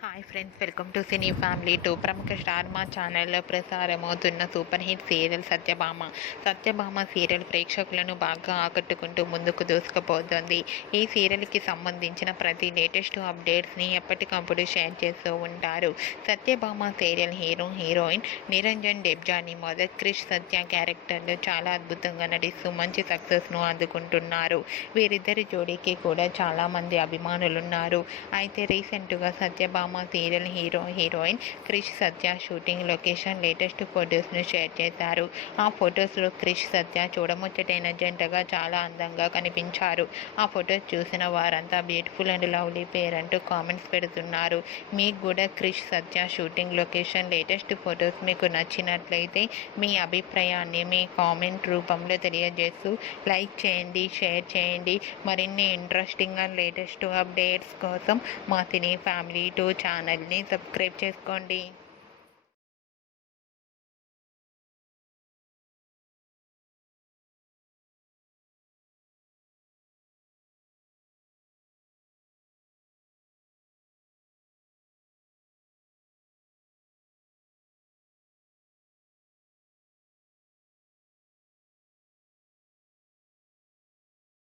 Hi friends, welcome to cine family two. ప్రముఖ star Maa ఛానల్లో ప్రసారమవుతున్న super hit serial Satyabhama serial ప్రేక్షకులను బాగా ఆకట్టుకుంటూ ముందుకు దూసుకుపోతుంది. ఈ సీరియల్కి సంబంధించిన ప్రతి లేటెస్ట్ అప్డేట్స్ని ఎప్పటికప్పుడు షేర్ చేస్తూ ఉంటారు. సత్యభామ సీరియల్ హీరోయిన్ నిరంజన్ డెబ్జాని మొదటి క్రిష్ సత్య క్యారెక్టర్లో చాలా అద్భుతంగా నటిస్తూ మంచి సక్సెస్ను అందుకుంటున్నారు. వీరిద్దరి జోడీకి కూడా చాలామంది అభిమానులున్నారు. అయితే రీసెంట్గా సత్యభామ సీరియల్ హీరోయిన్ క్రిష్ సత్య షూటింగ్ లొకేషన్ లేటెస్ట్ ఫొటోస్ను షేర్ చేశారు. ఆ ఫొటోస్లో క్రిష్ సత్య చూడముచ్చటైన జంటగా చాలా అందంగా కనిపించారు. ఆ ఫొటోస్ చూసిన వారంతా బ్యూటిఫుల్ అండ్ లవ్లీ పేర్ అంటూ కామెంట్స్ పెడుతున్నారు. మీకు కూడా క్రిష్ సత్య షూటింగ్ లొకేషన్ లేటెస్ట్ ఫొటోస్ మీకు నచ్చినట్లయితే మీ అభిప్రాయాన్ని మీ కామెంట్ రూపంలో తెలియజేస్తూ లైక్ చేయండి, షేర్ చేయండి. మరిన్ని ఇంట్రెస్టింగ్ అండ్ లేటెస్ట్ అప్డేట్స్ కోసం మా సినీ ఫ్యామిలీ టూ ఛానల్ని సబ్స్క్రైబ్ చేసుకోండి.